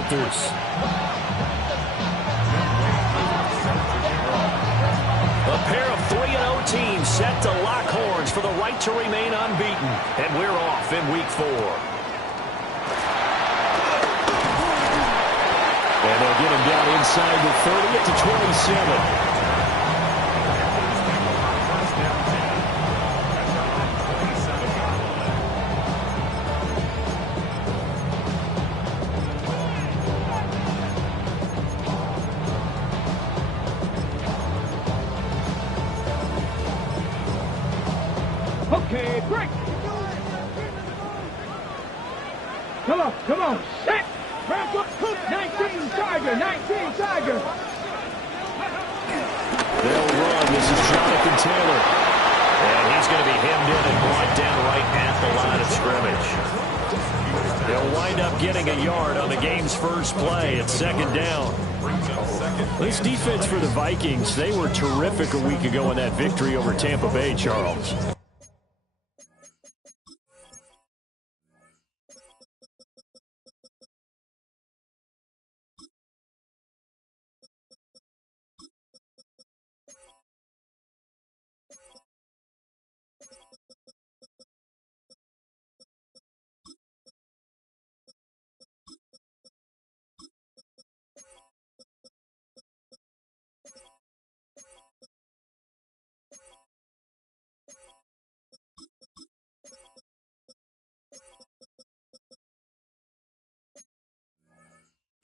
Panthers. A pair of 3-0 teams set to lock horns for the right to remain unbeaten. And we're off in Week 4. And they'll get him down inside the 30 at the 27. Okay, break. Come on, set. 19 Tiger, 19 Tiger. They'll run. This is Jonathan Taylor. And he's going to be hemmed in and brought down right at the line of scrimmage. They'll wind up getting a yard on the game's first play. It's second down. This defense for the Vikings, they were terrific a week ago in that victory over Tampa Bay, Charles.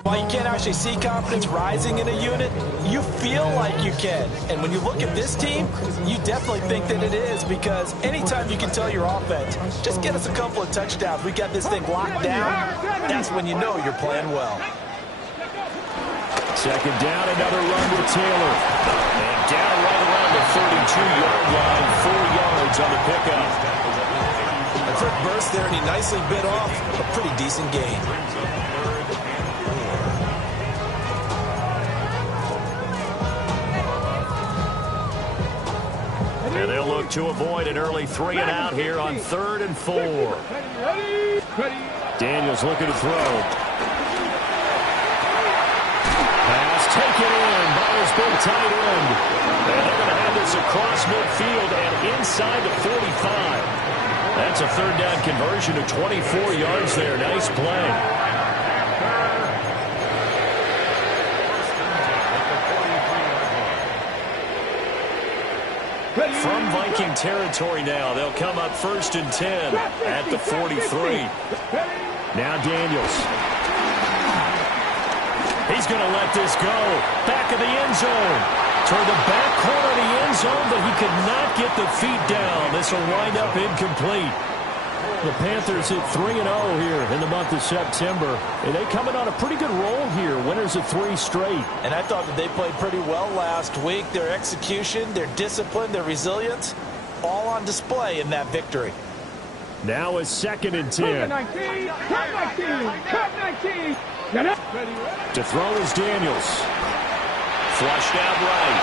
While you can't actually see confidence rising in a unit, you feel like you can. And when you look at this team, you definitely think that it is, because anytime you can tell your offense, just get us a couple of touchdowns, we got this thing locked down, that's when you know you're playing well. Second down, another run with Taylor. And down right around the 32-yard line, 4 yards on the pickup. A quick burst there, and he nicely bit off a pretty decent gain. And they'll look to avoid an early 3 and out here on 3rd and 4. Daniels looking to throw. Pass taken in by his big tight end. And they're going to have this across midfield and inside the 45. That's a third down conversion of 24 yards there. Nice play. From Viking territory now, they'll come up 1st and 10 at the 43. Now Daniels. He's going to let this go. Back of the end zone. Toward the back corner of the end zone, but he could not get the feet down. This will wind up incomplete. The Panthers hit 3-0 here in the month of September. And they coming on a pretty good roll here. Winners of 3 straight. And I thought that they played pretty well last week. Their execution, their discipline, their resilience, all on display in that victory. Now it's 2nd and 10. To throw is Daniels. Flushed out right.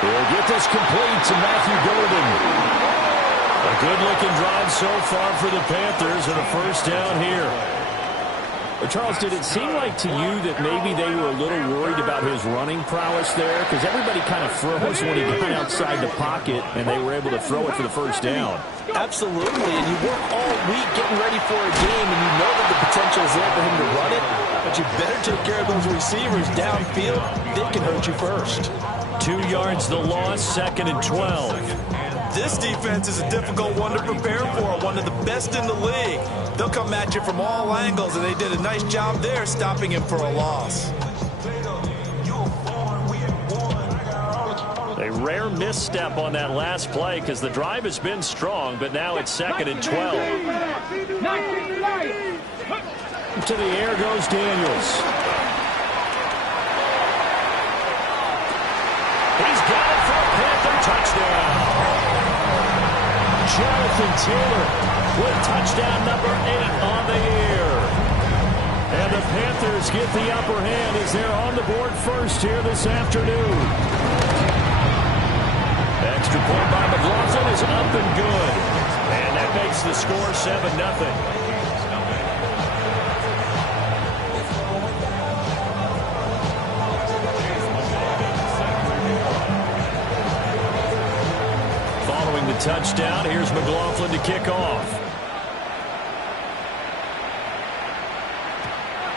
He'll get this complete to Matthew Golden. A good-looking drive so far for the Panthers and a first down here. But Charles, did it seem like to you that maybe they were a little worried about his running prowess there? Because everybody kind of froze when he got outside the pocket, and they were able to throw it for the first down. Absolutely, and you work all week getting ready for a game, and you know that the potential is there for him to run it, but you better take care of those receivers downfield. They can hurt you first. 2 yards the loss, 2nd and 12. This defense is a difficult one to prepare for, one of the best in the league. They'll come at you from all angles, and they did a nice job there stopping him for a loss. A rare misstep on that last play because the drive has been strong, but now it's 2nd and 12. To the air goes Daniels. He's got it for a Panther touchdown. Jonathan Taylor with touchdown number 8 on the year. And the Panthers get the upper hand as they're on the board first here this afternoon. Extra point by McLaughlin is up and good. And that makes the score 7-0. touchdown. Here's McLaughlin to kick off.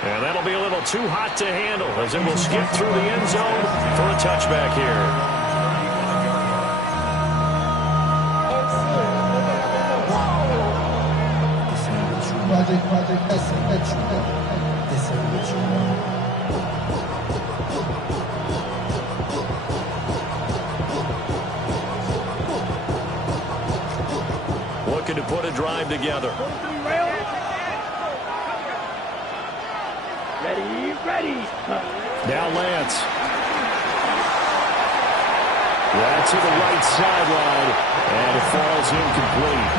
And that'll be a little too hot to handle as it will skip through the end zone for a touchback here. Looking to put a drive together. Ready. Now Lance. That's to the right sideline, and it falls incomplete.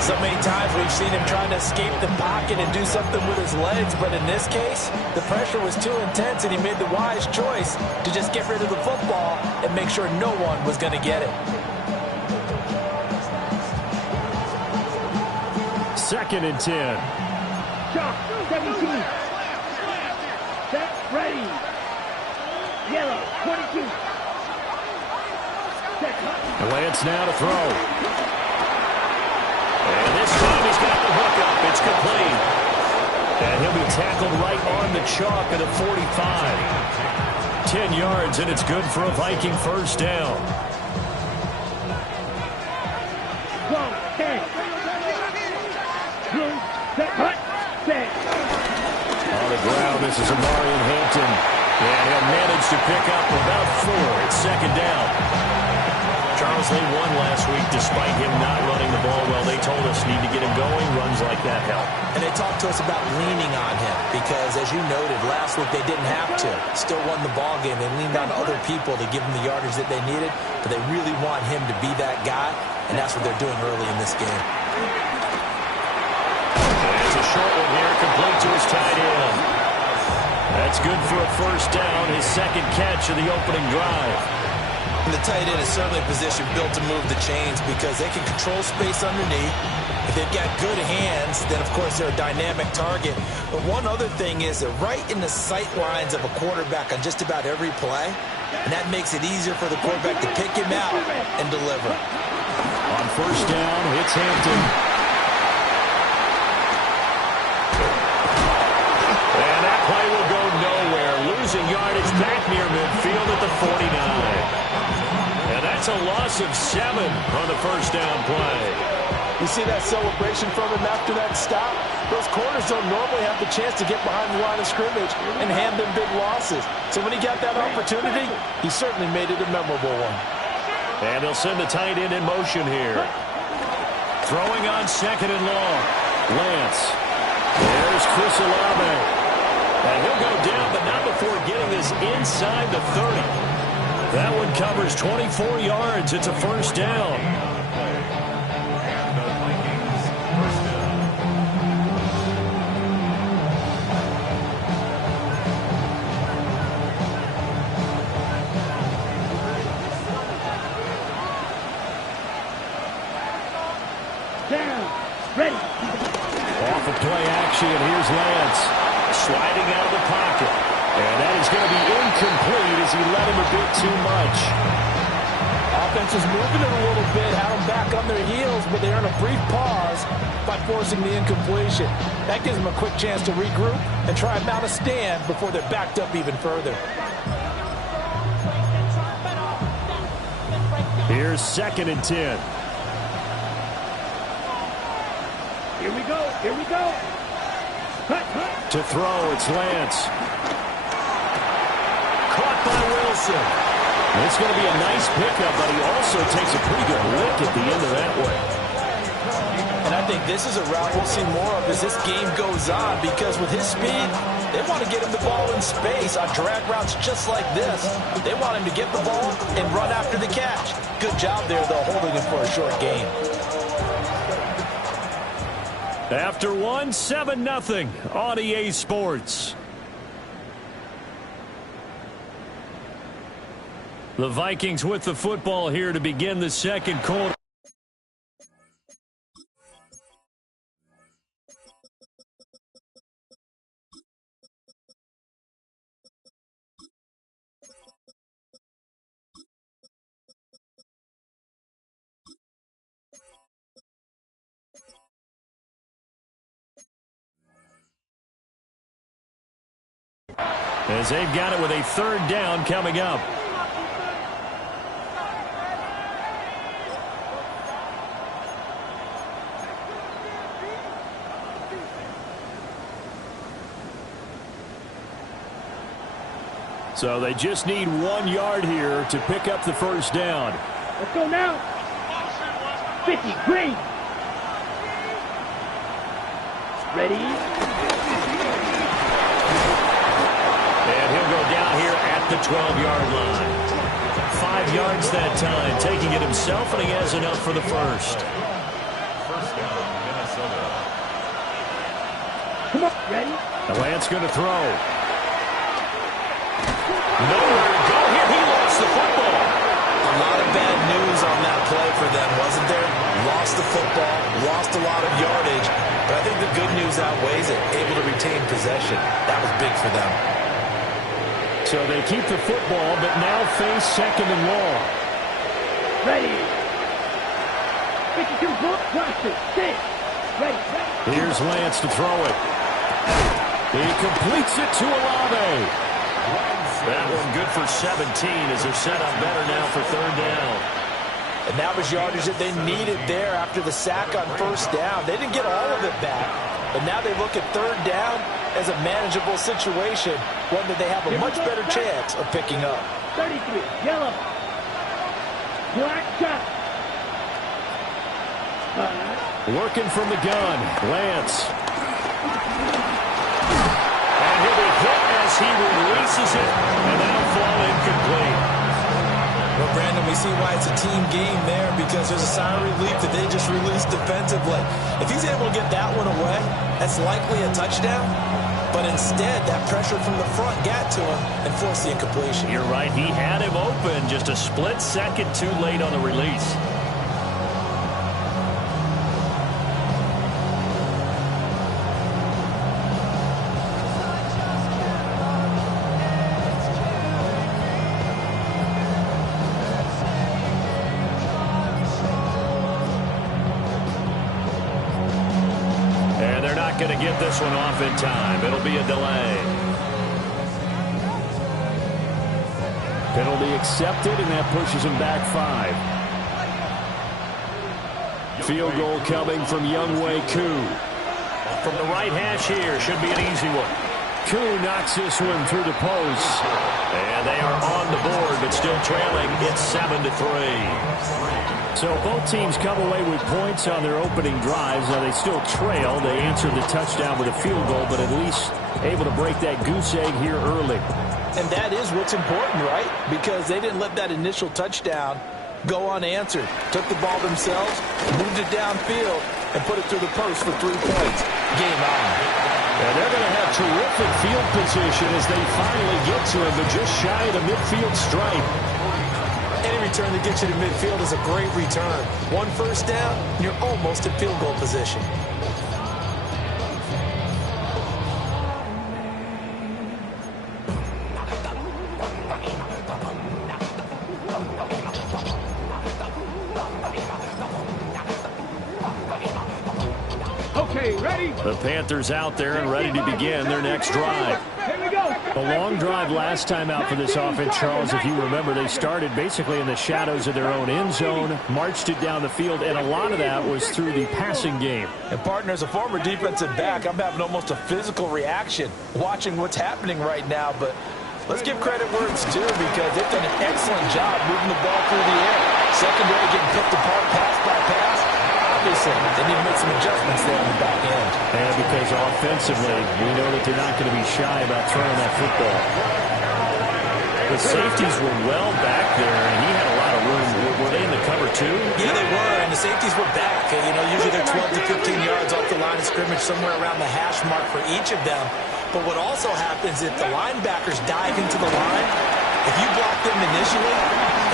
So many times we've seen him trying to escape the pocket and do something with his legs, but in this case, the pressure was too intense, and he made the wise choice to just get rid of the football and make sure no one was going to get it. 2nd and 10. Shot, 17. Set, ready. Yellow, 22. Set, hot. Lance now to throw. And this time he's got the hook up. It's complete. And he'll be tackled right on the chalk at the 45. 10 yards, and it's good for a Viking first down. 12, 10. Blue, set, hut, set. On the ground, this is Amarian Hampton. And he'll manage to pick up about 4. It's 2nd down. Charles, they won last week despite him not running the ball well. They told us need to get him going. Runs like that help. And they talked to us about leaning on him because, as you noted, last week they didn't have to. Still won the ball game. They leaned on other people to give them the yardage that they needed, but they really want him to be that guy, and that's what they're doing early in this game. It's a short one here, complete to his tight end. That's good for a first down, his 2nd catch of the opening drive. And the tight end is certainly a position built to move the chains because they can control space underneath. If they've got good hands, then of course they're a dynamic target. But one other thing is they're right in the sight lines of a quarterback on just about every play. And that makes it easier for the quarterback to pick him out and deliver. On first down, it's Hampton. And that play will go nowhere. Losing yardage back near midfield at the 49. And that's a loss of 7 on the first down play. You see that celebration from him after that stop? Those corners don't normally have the chance to get behind the line of scrimmage and hand them big losses. So when he got that opportunity, he certainly made it a memorable one. And they'll send the tight end in motion here. Throwing on 2nd and long. Lance. There's Chris Olave. And he'll go down, but not before getting this inside the 30. That one covers 24 yards. It's a first down. Down, ready. Off of play action, here's Lance. Sliding out of the pocket. And that is going to be incomplete as he led him a bit too much. Offense was moving it a little bit, had them back on their heels, but they earned a brief pause by forcing the incompletion. That gives them a quick chance to regroup and try and mount a stand before they're backed up even further. Here's 2nd and 10. Here we go. Hut. To throw, it's Lance. Caught by Wilson. It's going to be a nice pickup, but he also takes a pretty good lick at the end of that one. And I think this is a route we'll see more of as this game goes on because with his speed, they want to get him the ball in space on drag routes just like this. They want him to get the ball and run after the catch. Good job there, though, holding him for a short gain. After 7-0 on EA Sports. The Vikings with the football here to begin the 2nd quarter. as they've got it with a third down coming up. So they just need 1 yard here to pick up the first down. Let's go now. 50, green. Ready. And he'll go down here at the 12-yard line. 5 yards that time, taking it himself, and he has enough for the first. First down, Minnesota. Come on, ready. The Lance going to throw. Nowhere to go here. He lost the football. A lot of bad news on that play for them, wasn't there? Lost the football, lost a lot of yardage, but I think the good news outweighs it. Able to retain possession. That was big for them. So they keep the football, but now face second and long. Ready. 52, watch it. Sit. Ready. Here's Lance to throw it. He completes it to Olave. That one good for 17 as they're set up better now for third down. And that was yardage that they needed there after the sack on first down. They didn't get all of it back, but now they look at third down as a manageable situation, one that they have a much better chance of picking up. 33, yellow. Black shot. Working from the gun, Lance. And he'll be hit as he releases it, and that'll fall incomplete. Well, Brandon, we see why it's a team game there, because there's a sigh of relief that they just released defensively. If he's able to get that one away, that's likely a touchdown. But instead, that pressure from the front got to him and forced the incompletion. You're right. He had him open, just a split second too late on the release. Going to get this one off in time. It'll be a delay. Penalty accepted, and that pushes him back 5. Field goal coming from Younghoe Koo. From the right hash here, should be an easy one. Koo knocks this one through the post. And they are on the board, but still trailing. It's 7-3. So both teams come away with points on their opening drives. Now they still trail. They answered the touchdown with a field goal, but at least able to break that goose egg here early. And that is what's important, right? Because they didn't let that initial touchdown go unanswered. Took the ball themselves, moved it downfield, and put it through the post for 3 points. Game on. And they're going to have terrific field position as they finally get to him, but just shy of the midfield stripe. Any return that gets you to midfield is a great return. 1 first down, and you're almost in field goal position. Okay, ready? The Panthers out there and ready to begin their next drive. Here we go. A long drive last time out for this offense, Charles. If you remember, they started basically in the shadows of their own end zone, marched it down the field, and a lot of that was through the passing game. And, partner, as a former defensive back, I'm having almost a physical reaction watching what's happening right now. But let's give credit where it's due, because they've done an excellent job moving the ball through the air. Secondary getting picked apart pass by pass. Obviously, they need to make some adjustments there on the back end. And because offensively, we know that they're not going to be shy about throwing that football. The safeties were well back there, and he had a lot of room. Were they in the cover too? Yeah, they were, and the safeties were back. You know, usually they're 12 to 15 yards off the line of scrimmage, somewhere around the hash mark for each of them. But what also happens if the linebackers dive into the line, if you block them initially,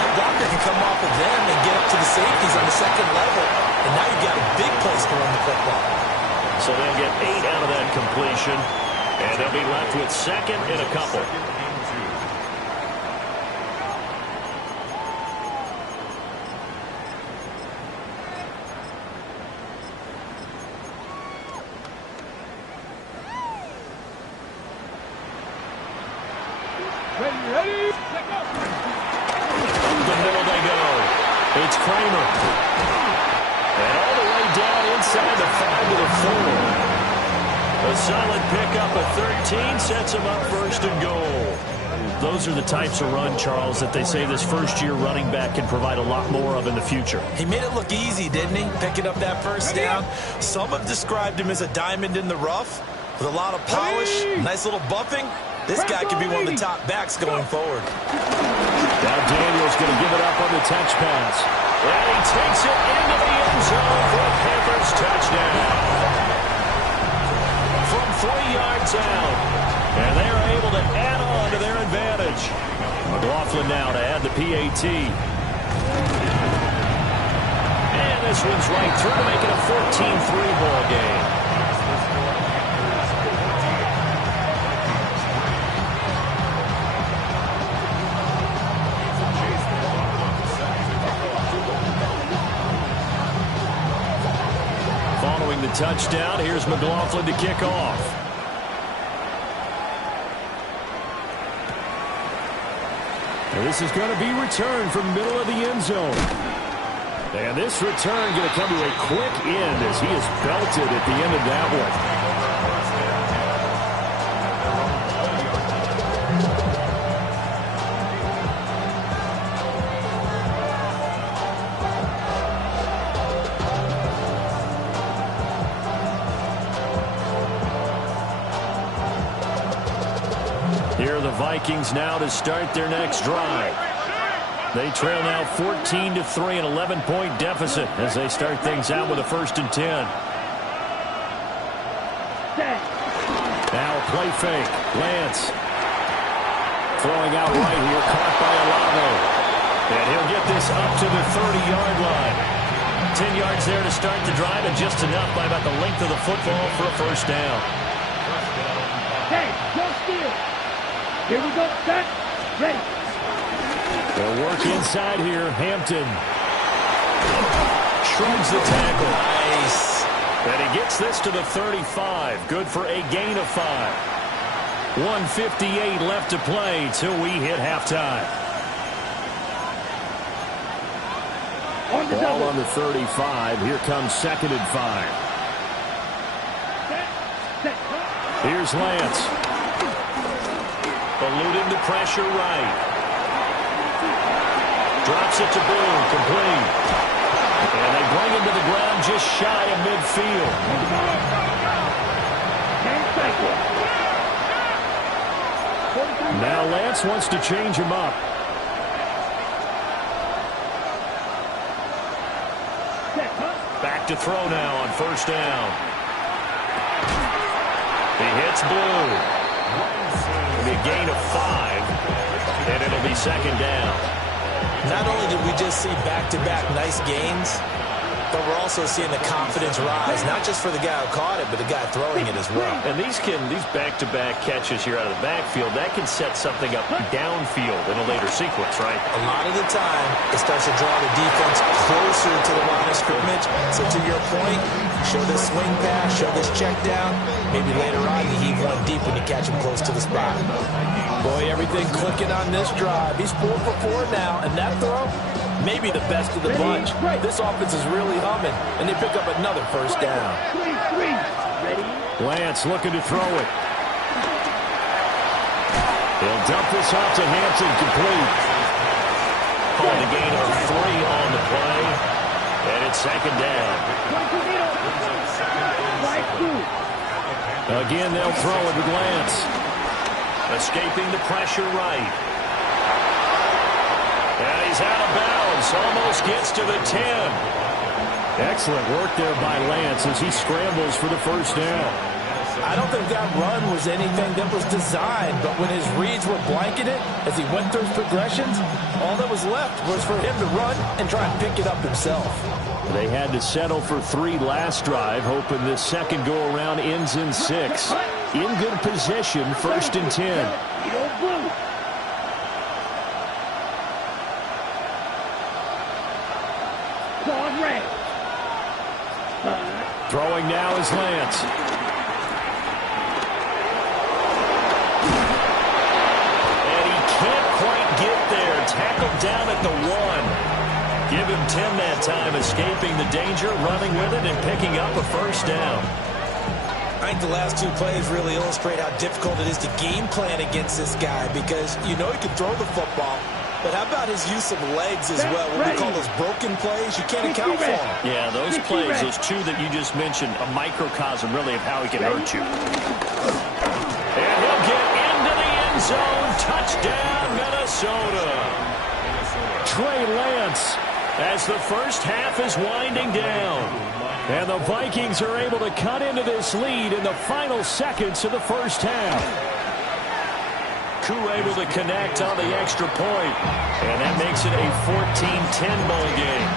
that blocker can come off of them and get up to the safeties on the second level. And now you've got a big place to run the football. So they'll get 8 out of that completion, and they'll be left with second and a couple. The middle they go. It's Kramer. And all the way down inside the 5 to the 4. A solid pickup of 13 sets him up first and goal. Those are the types of run, Charles, that they say this first-year running back can provide a lot more of in the future. He made it look easy, didn't he? Picking up that first down. Some have described him as a diamond in the rough with a lot of polish, nice little buffing. This guy could be one of the top backs going forward. Now Daniels going to give it up on the touch pass. And he takes it into the end zone for a Panthers touchdown. From 3 yards out. And they are able to add on to their advantage. McLaughlin now to add the PAT. And this one's right through to make it a 14-3 ball game. Following the touchdown, here's McLaughlin to kick off. And this is going to be returned from middle of the end zone. And this return going to come to a quick end as he is belted at the end of that one. Here are the Vikings now to start their next drive. They trail now 14-3, an 11-point deficit as they start things out with a 1st and 10. Now a play fake. Lance throwing out right here, caught by Olave. And he'll get this up to the 30-yard line. 10 yards there to start the drive, and just enough by about the length of the football for a 1st down. Hey, no steal. Here we go, set, ready. They'll work inside here. Hampton Shrugs the tackle. Nice. And he gets this to the 35. Good for a gain of 5. 1:58 left to play till we hit halftime. On the ball double. on the 35. Here comes 2nd and 5. Set. Here's Lance. Eluding the pressure right. Drops it to Boone, complete. And they bring him to the ground just shy of midfield. 10 seconds. Now Lance wants to change him up. Back to throw now on 1st down. He hits Blue. It'll be a gain of 5, and it'll be 2nd down. Not only did we just see back-to-back nice gains, but we're also seeing the confidence rise, not just for the guy who caught it, but the guy throwing it as well. And these back-to-back catches here out of the backfield, that can set something up downfield in a later sequence, right? A lot of the time, it starts to draw the defense closer to the line of scrimmage. So to your point, show this swing pass, show this check down. Maybe later on you heave one deep when you catch him close to the spot. Boy, everything clicking on this drive. He's 4 for 4 now, and that throw, maybe the best of the bunch. This offense is really humming, and they pick up another 1st down. Ready. Lance looking to throw it. He'll dump this off to Hampton, complete. Called a gain of 3 on the play, and it's 2nd down. Again, they'll throw it with Lance. Escaping the pressure right. And he's out of bounds. Almost gets to the 10. Excellent work there by Lance as he scrambles for the 1st down. I don't think that run was anything that was designed, but when his reads were blanketed as he went through his progressions, all that was left was for him to run and try and pick it up himself. They had to settle for 3 last drive, hoping this second go-around ends in 6. In good position, 1st and 10. Throwing now is Lance. And he tackled down at the 1. Give him 10 that time, escaping the danger, running with it, and picking up a first down. I think the last two plays really illustrate how difficult it is to game plan against this guy, because you know he can throw the football, but how about his use of legs as well? What we call those broken plays, you can't account for them. Yeah, those plays, those two that you just mentioned, a microcosm really of how he can hurt you. And he'll get into the end zone. Touchdown, Minnesota. Trey Lance, as the first half is winding down. And the Vikings are able to cut into this lead in the final seconds of the first half. Koo able to connect on the extra point. And that makes it a 14-10 ball game.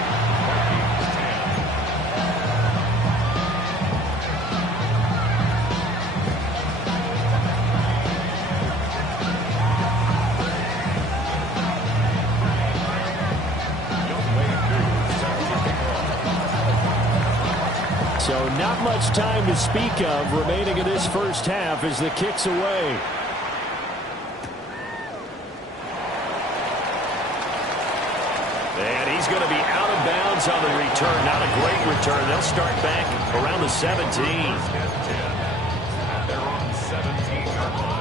So not much time to speak of remaining in this first half as the kick's away. And he's going to be out of bounds on the return. Not a great return. They'll start back around the 17. They're on 17-yard line.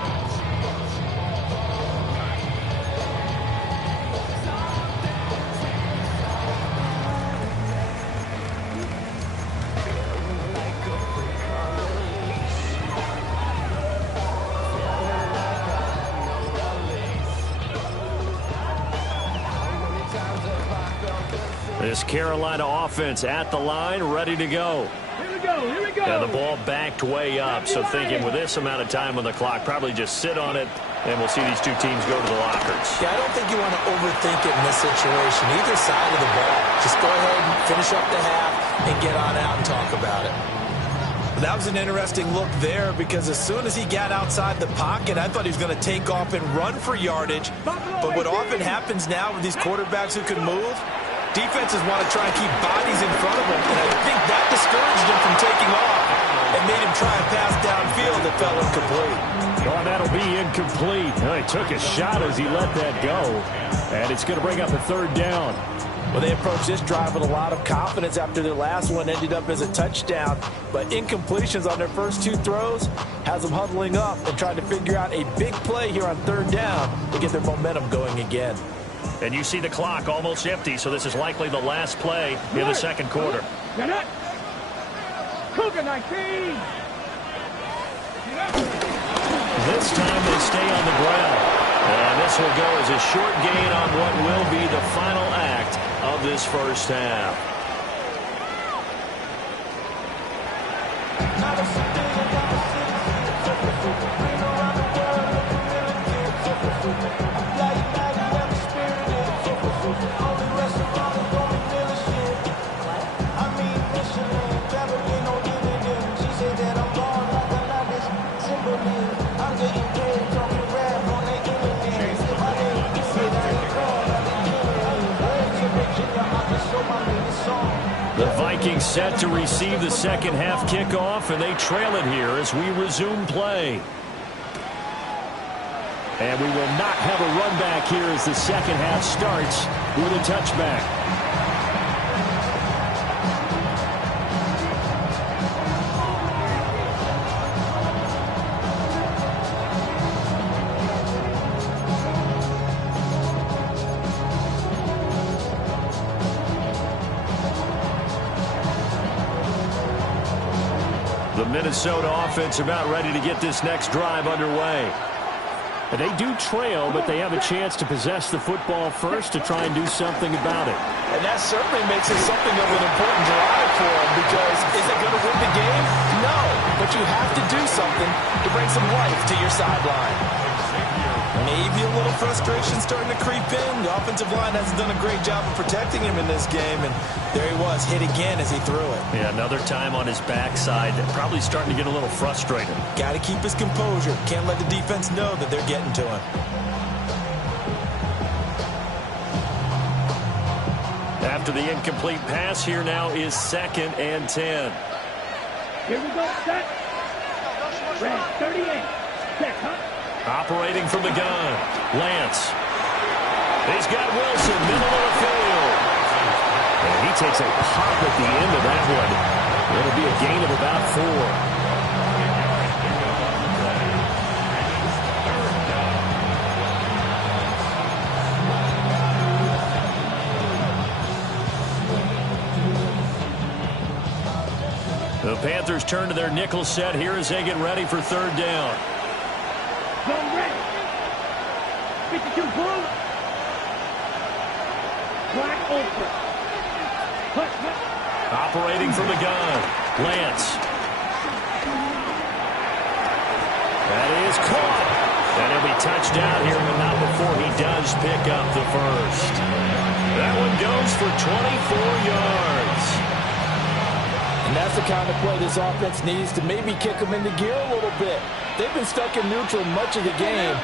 This Carolina offense at the line, ready to go. Here we go, here we go. And the ball backed way up, so thinking with this amount of time on the clock, probably just sit on it, and we'll see these two teams go to the lockers. Yeah, I don't think you want to overthink it in this situation, either side of the ball. Just go ahead and finish up the half and get on out and talk about it. That was an interesting look there, because as soon as he got outside the pocket, I thought he was going to take off and run for yardage. But what often happens now with these quarterbacks who can move, defenses want to try and keep bodies in front of him, and I think that discouraged him from taking off and made him try and pass downfield that fell incomplete. Oh, that'll be incomplete. Well, he took a shot as he let that go, and it's going to bring up a third down. Well, they approached this drive with a lot of confidence after their last one ended up as a touchdown, but incompletions on their first two throws has them huddling up and trying to figure out a big play here on third down to get their momentum going again. And you see the clock almost empty, so this is likely the last play in the second quarter. Get it. Cougar 19. This time they stay on the ground. And this will go as a short gain on what will be the final act of this first half. The Vikings set to receive the second half kickoff, and they trail it here as we resume play. And we will not have a run back here as the second half starts with a touchback. The Minnesota offense about ready to get this next drive underway. And they do trail, but they have a chance to possess the football first to try and do something about it. And that certainly makes it something of an important drive for them, because is it going to win the game? No, but you have to do something to bring some life to your sideline. Maybe a little frustration starting to creep in. The offensive line hasn't done a great job of protecting him in this game, and there he was, hit again as he threw it. Yeah, another time on his backside, probably starting to get a little frustrated. Got to keep his composure. Can't let the defense know that they're getting to him. After the incomplete pass, here now is 2nd and 10. Here we go, set. Red 38. Set, huh? Operating from the gun, Lance. He's got Wilson, middle of the field. And he takes a pop at the end of that one. It'll be a gain of about 4. The Panthers turn to their nickel set here as they get ready for third down. Zone ready. 52 blue. Black open. Operating from the gun. Lance. That is caught. And he'll be touched down here, but not before he does pick up the first. That one goes for 24 yards. And that's the kind of play this offense needs to maybe kick them into gear a little bit. They've been stuck in neutral much of the game.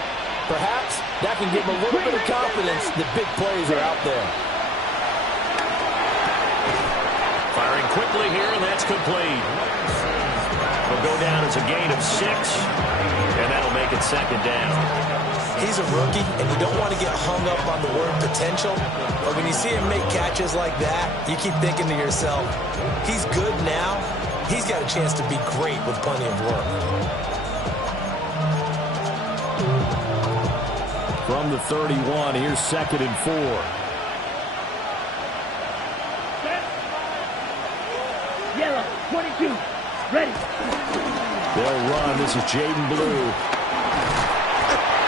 Perhaps that can give them a little bit of confidence that big plays are out there. Firing quickly here, and that's complete. Will go down as a gain of 6, and that'll make it second down. He's a rookie, and you don't want to get hung up on the word potential. But when you see him make catches like that, you keep thinking to yourself, he's good now. He's got a chance to be great with plenty of work. From the 31, here's 2nd and 4. Yellow, 22. Ready. They'll run. This is Jaden Blue.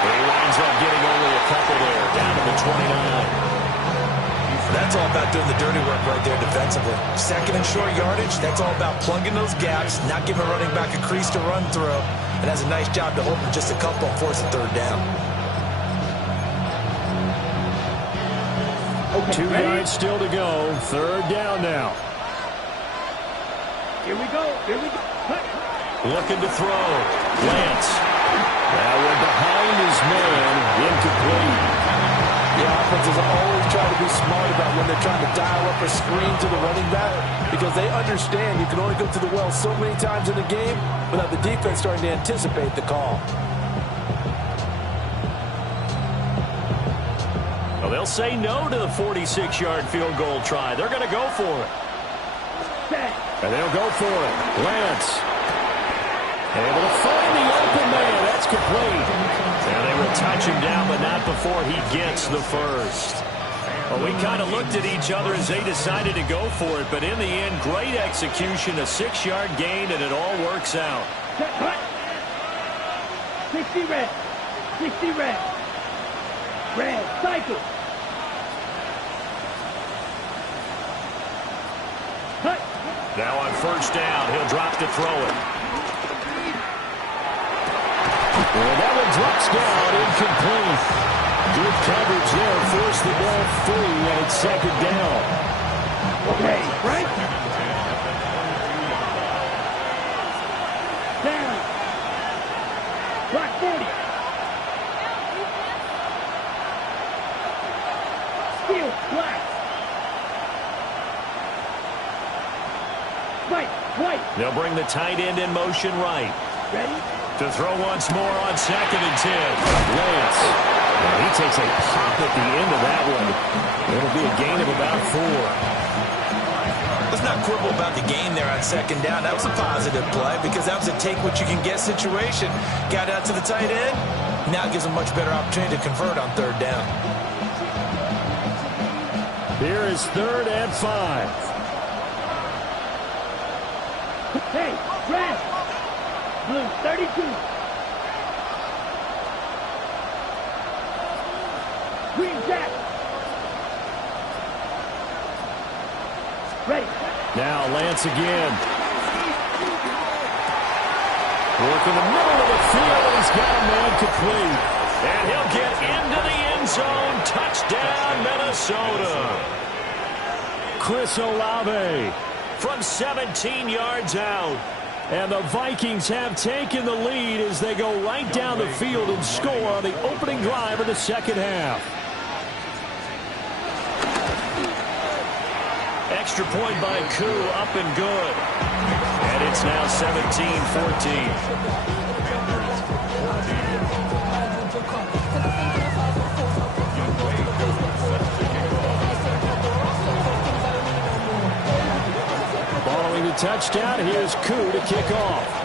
He winds up getting only a couple there, down to the 29. That's all about doing the dirty work right there defensively. 2nd and short yardage, that's all about plugging those gaps, not giving running back a crease to run through, and has a nice job to hold him just a couple and force a third down. Okay, 2 yards still to go. Third down now. Here we go. Here we go. Looking to throw. Lance. That one behind his man. Incomplete. Yeah, offenses always try to be smart about when they're trying to dial up a screen to the running back because they understand you can only go to the well so many times in the game without the defense starting to anticipate the call. Well, they'll say no to the 46-yard field goal try. They're going to go for it. And they'll go for it. Lance. Able to find the open man. That's complete. And they will touch him down, but not before he gets the first. Well, we kind of looked at each other as they decided to go for it, but in the end, great execution, a 6-yard gain, and it all works out. 60 red. 60 red. Red. Cycle. Cut. Now on first down, he'll drop to throw it. Well, that one drops down, incomplete. Good coverage there, forced the ball free, and it's 2nd down. Okay, right. Down. Block 40. Steal, black. Right, white. They'll bring the tight end in motion right. Ready? To throw once more on 2nd and 10. Lance. And he takes a pop at the end of that one. It'll be a gain of about 4. Let's not quibble about the gain there on 2nd down. That was a positive play because that was a take-what-you-can-get situation. Got out to the tight end. Now it gives them much better opportunity to convert on 3rd down. Here is 3rd and 5. Hey, red. Blue, 32. Green jack. Ready. Now Lance again. Work in the middle of the field, and he's got a man complete. And he'll get into the end zone. Touchdown, Minnesota. Chris Olave. From 17 yards out. And the Vikings have taken the lead as they go right down the field and score on the opening drive of the 2nd half. Extra point by Koo, up and good. And it's now 17-14. touchdown. Here's Koo to kick off.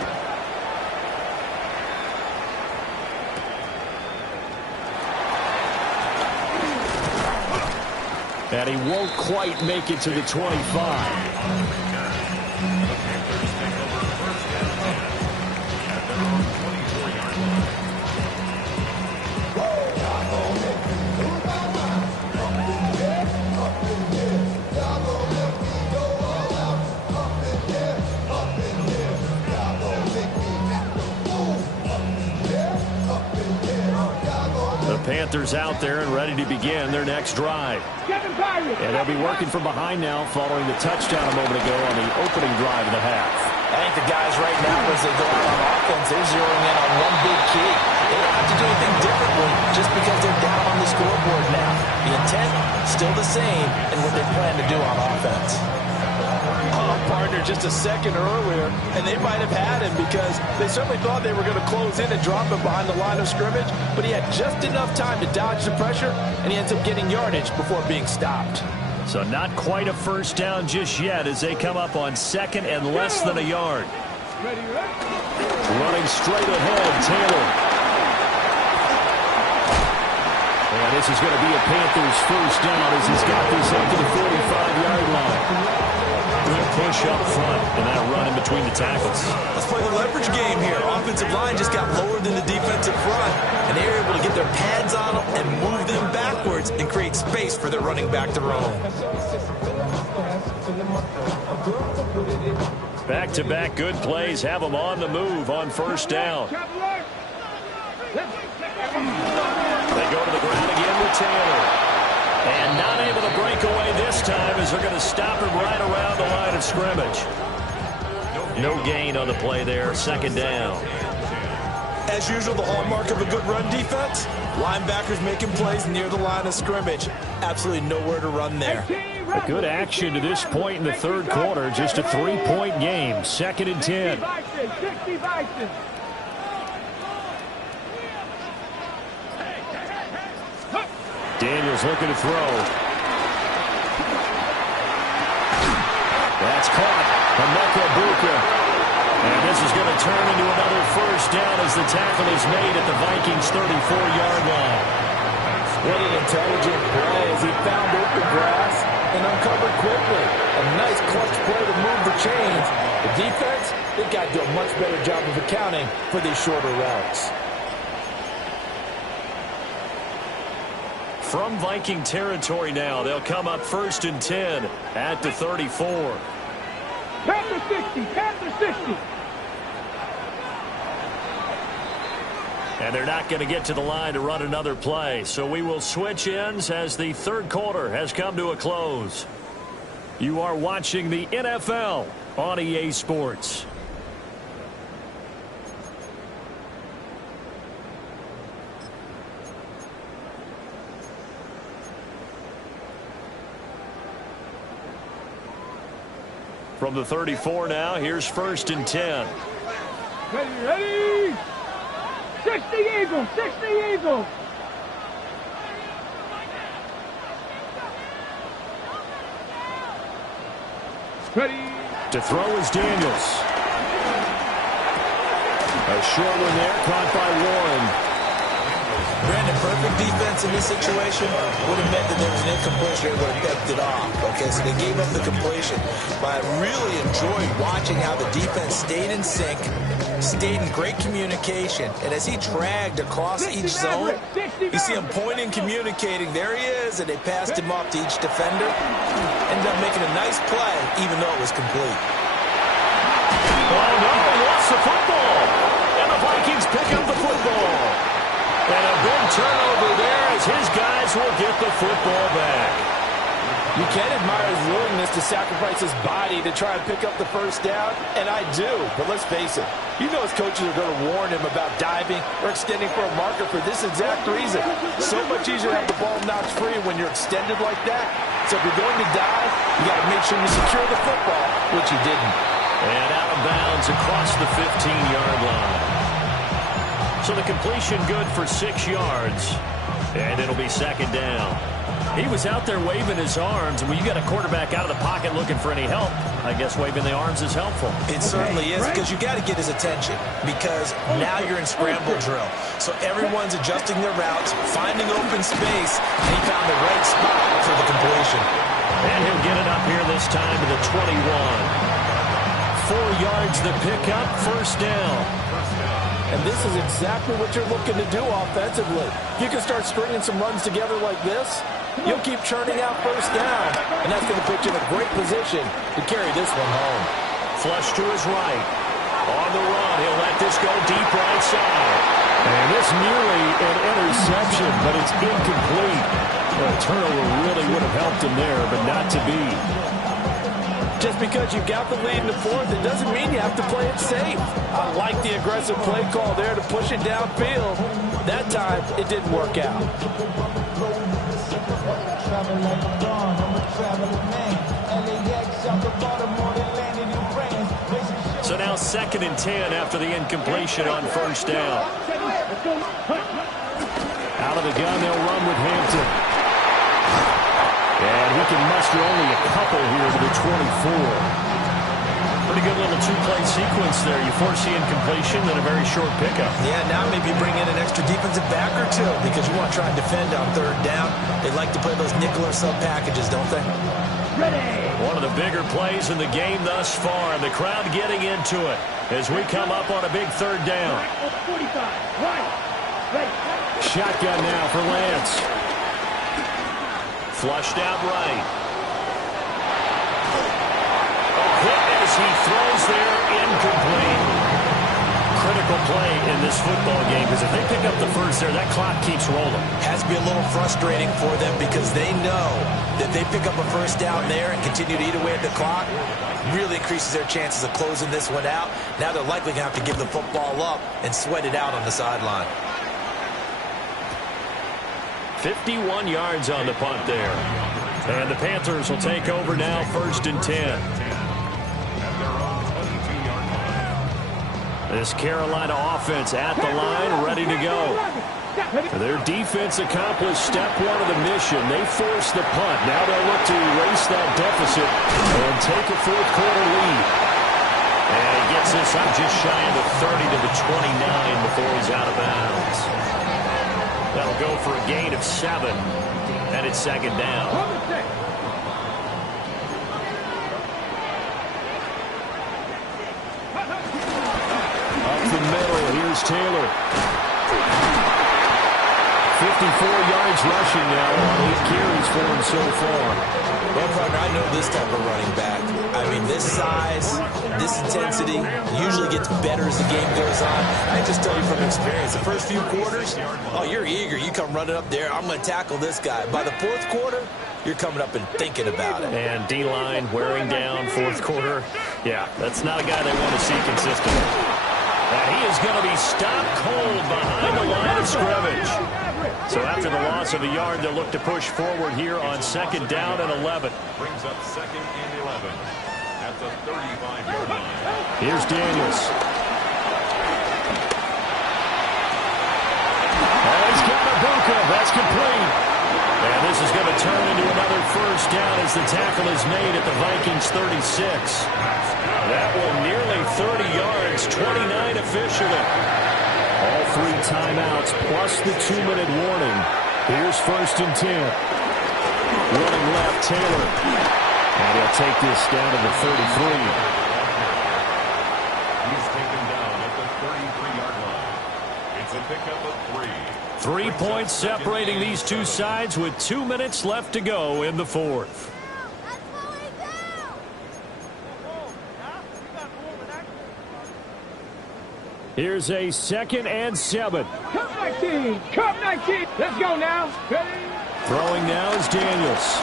And he won't quite make it to the 25. Panthers out there and ready to begin their next drive. And they'll be working from behind now following the touchdown a moment ago on the opening drive of the half. I think the guys right now, as they go out on offense, they're zeroing in on one big key. They don't have to do anything differently just because they're down on the scoreboard now. The intent, still the same in what they plan to do on offense. Partner just a second earlier, and they might have had him because they certainly thought they were going to close in and drop him behind the line of scrimmage, but he had just enough time to dodge the pressure, and he ends up getting yardage before being stopped. So not quite a first down just yet as they come up on second and less than a yard. Running straight ahead, Taylor. And this is going to be a Panthers first down as he's got this up to the 45-yard line. Good push up front and that run in between the tackles. Let's play the leverage game here. Offensive line just got lower than the defensive front, and they were able to get their pads on them and move them backwards and create space for their running back to roam. Back-to-back good plays have them on the move on first down. They go to the ground again with Taylor. And not able to break away this time as they're going to stop him right around the line of scrimmage. No gain on the play there, second down. As usual, the hallmark of a good run defense, linebackers making plays near the line of scrimmage. Absolutely nowhere to run there. A good action to this point in the third quarter, just a 3-point game, second and 10. Daniels looking to throw. That's caught. Emeka Egbuka. And this is going to turn into another first down as the tackle is made at the Vikings' 34-yard line. What an intelligent play as he found open grass and uncovered quickly. A nice clutch play to move the chains. The defense, they've got to do a much better job of accounting for these shorter routes. From Viking territory now, they'll come up first and 10 at the 34. Panther 60, Panther 60. And they're not going to get to the line to run another play. So we will switch ends as the third quarter has come to a close. You are watching the NFL on EA Sports. From the 34 now, here's first and 10. Ready. 60 Eagles, 60 Eagles. Ready. To throw is Daniels. A short one there, caught by Warren. Brandon, perfect defense in this situation would have meant that there was an incompletion. They would have kept it off. Okay, so they gave up the completion. But I really enjoyed watching how the defense stayed in sync, stayed in great communication. And as he dragged across each zone, you see him pointing, communicating. There he is, and they passed him off to each defender. Ended up making a nice play, even though it was complete. Oh, no, he lost the football. And the Vikings pick up the football. And a big turnover there as his guys will get the football back. You can admire his willingness to sacrifice his body to try and pick up the first down, and I do. But let's face it, you know his coaches are going to warn him about diving or extending for a marker for this exact reason. So much easier to have the ball knocked free when you're extended like that. So if you're going to dive, you got to make sure you secure the football, which he didn't. And out of bounds across the 15-yard line. So the completion good for 6 yards. And it'll be second down. He was out there waving his arms, and when you got a quarterback out of the pocket looking for any help, I guess waving the arms is helpful. It certainly is, because you got to get his attention, because now you're in scramble drill. So everyone's adjusting their routes, finding open space, and he found the right spot for the completion. And he'll get it up here this time to the 21. 4 yards the pickup, first down. And this is exactly what you're looking to do offensively. You can start stringing some runs together like this. You'll keep churning out first down, and that's going to put you in a great position to carry this one home. Flush to his right. On the run, he'll let this go deep right side. And this nearly an interception, but it's incomplete. Well, a turnover really would have helped him there, but not to be. Just because you got the lead in the fourth, it doesn't mean you have to play it safe. I like the aggressive play call there to push it downfield. That time, it didn't work out. So now 2nd and 10 after the incompletion on first down. Out of the gun, they'll run with Hampton. And he can muster only a couple here to the 24. Pretty good little two-play sequence there. You force the incompletion, then a very short pickup. Yeah, now maybe bring in an extra defensive back or two, because you want to try and defend on 3rd down. They like to play those nickel or sub packages, don't they? Ready. One of the bigger plays in the game thus far, and the crowd getting into it as we come up on a big 3rd down. 45. Right. Ready. Shotgun now for Lance. Flushed out right. A hit as he throws there, incomplete. Critical play in this football game, because if they pick up the first there, that clock keeps rolling. Has to be a little frustrating for them, because they know that they pick up a first down there and continue to eat away at the clock, really increases their chances of closing this one out. Now they're likely going to have to give the football up and sweat it out on the sideline. 51 yards on the punt there. And the Panthers will take over now, 1st and 10. This Carolina offense at the line, ready to go. Their defense accomplished step 1 of the mission. They forced the punt. Now they'll look to erase that deficit and take a 4th quarter lead. And he gets this up just shy of the 30 to the 29 before he's out of bounds. That'll go for a gain of 7, and it's 2nd down. Up the middle, here's Taylor. 54 yards rushing now on 8 carries for him so far. Well, partner, I know this type of running back. I mean, this size, this intensity usually gets better as the game goes on. I just tell you from experience, the first few quarters, oh, you're eager. You come running up there, I'm going to tackle this guy. By the 4th quarter, you're coming up and thinking about it. And D-line wearing down 4th quarter. Yeah, that's not a guy they want to see consistently. He is going to be stopped cold behind the line of scrimmage. So after the loss of a yard, they'll look to push forward here on 2nd down and 11. Brings up 2nd and 11 at the 35-yard line. Here's Daniels. Oh, he's got Ibuka. That's complete. And this is going to turn into another first down as the tackle is made at the Vikings 36. That one nearly 30 yards, 29 officially. All 3 timeouts plus the 2-minute warning. Here's 1st and 10. Running left, Taylor. And he'll take this down to the 33. He's taken down at the 33-yard line. It's a pickup of 3. 3 points separating these two sides with 2 minutes left to go in the 4th. Here's a 2nd and 7. Cup 19. Cup 19. Let's go now. Ready. Throwing now is Daniels.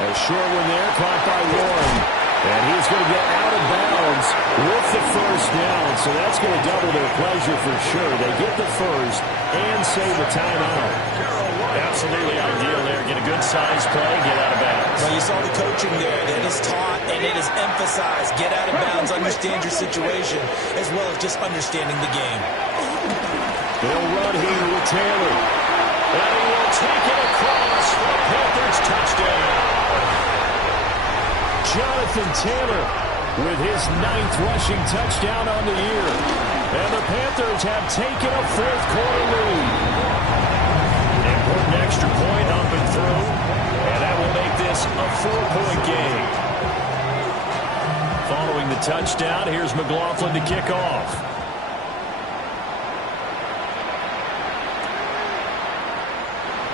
A short one there, caught by Warren. And he's going to get out of bounds with the first down. So that's going to double their pleasure for sure. They get the first and save the timeout. Absolutely ideal there. Get a good size play, get out of bounds. Well, you saw the coaching there. That is taught and it is emphasized. Get out of bounds, understand your situation, as well as just understanding the game. They'll run here with Taylor. And he will take it across for a Panthers touchdown. Jonathan Taylor with his 9th rushing touchdown on the year. And the Panthers have taken a fourth-quarter lead. Important extra point up and through. And that will make this a 4-point game. Following the touchdown, here's McLaughlin to kick off.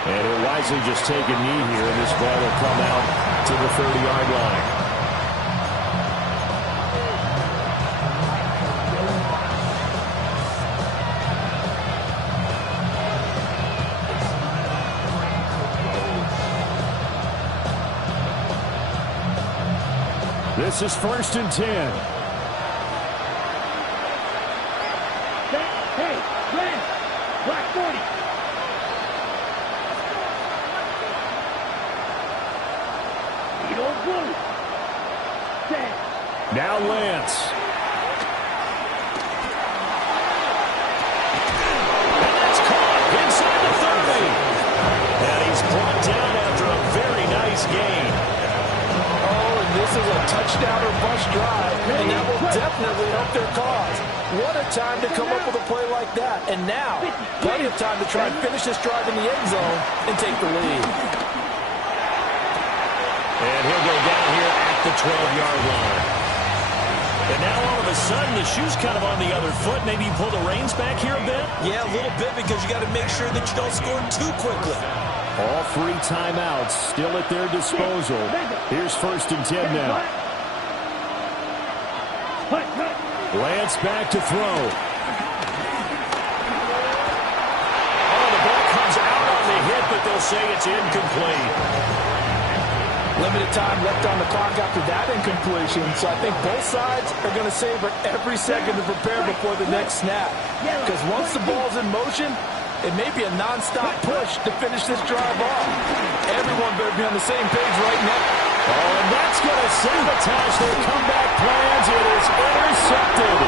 And he'll wisely just take a knee here, and this ball will come out to the 30-yard line. This is 1st and 10. Hey, Glenn, Black 40. You don't bully. Now Lance. And that's caught inside the 30. And he's brought down after a very nice gain. This is a touchdown or bust drive, and that will definitely help their cause. What a time to come up with a play like that. And now, plenty of time to try and finish this drive in the end zone and take the lead. And he'll go down here at the 12-yard line. And now all of a sudden, the shoe's kind of on the other foot. Maybe you pull the reins back here a bit? Yeah, a little bit, because you got to make sure that you don't score too quickly. All 3 timeouts still at their disposal. Here's 1st and 10 now. Lance back to throw. Oh, the ball comes out on the hit, but they'll say it's incomplete. Limited time left on the clock after that incompletion, so I think both sides are going to savor every second to prepare before the next snap. Because once the ball's in motion, it may be a non-stop push to finish this drive off. Everyone better be on the same page right now. Oh, and that's going to sabotage their comeback plans. It is intercepted.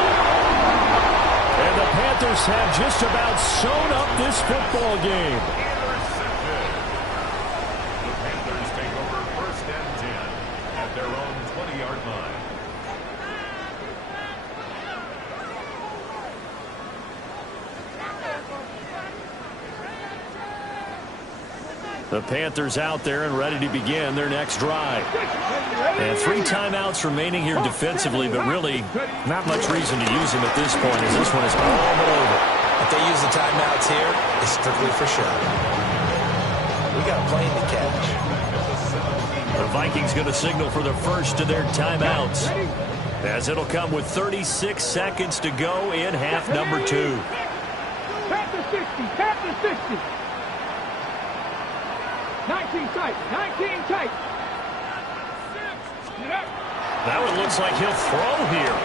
And the Panthers have just about sewn up this football game. Intercepted. The Panthers take over 1st and 10 at their own 20-yard line. The Panthers out there and ready to begin their next drive. And 3 timeouts remaining here defensively, but really not much reason to use them at this point, as this one is all but over. If they use the timeouts here, it's strictly for show. We got a plane to catch. The Vikings going to signal for the first of their timeouts, as it'll come with 36 seconds to go in half number 2. Panther 60, Panther 60. 19 tight, 19 tight. That one looks like he'll throw here.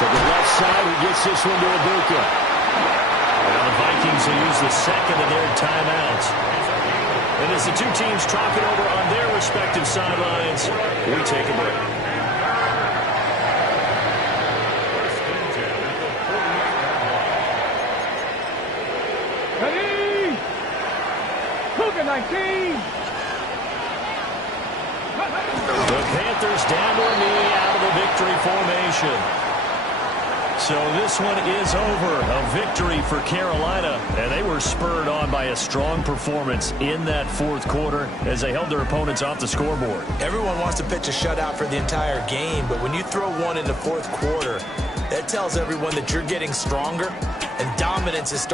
To the left side, he gets this one to Ibuka. Now the Vikings will use the second of their timeouts. And as the 2 teams talk it over on their respective sidelines, we take a break. Ready? Cougar 19. The Panthers down to a knee out of the victory formation. So this one is over. A victory for Carolina. And they were spurred on by a strong performance in that 4th quarter as they held their opponents off the scoreboard. Everyone wants to pitch a shutout for the entire game, but when you throw one in the 4th quarter, that tells everyone that you're getting stronger and dominance is starting.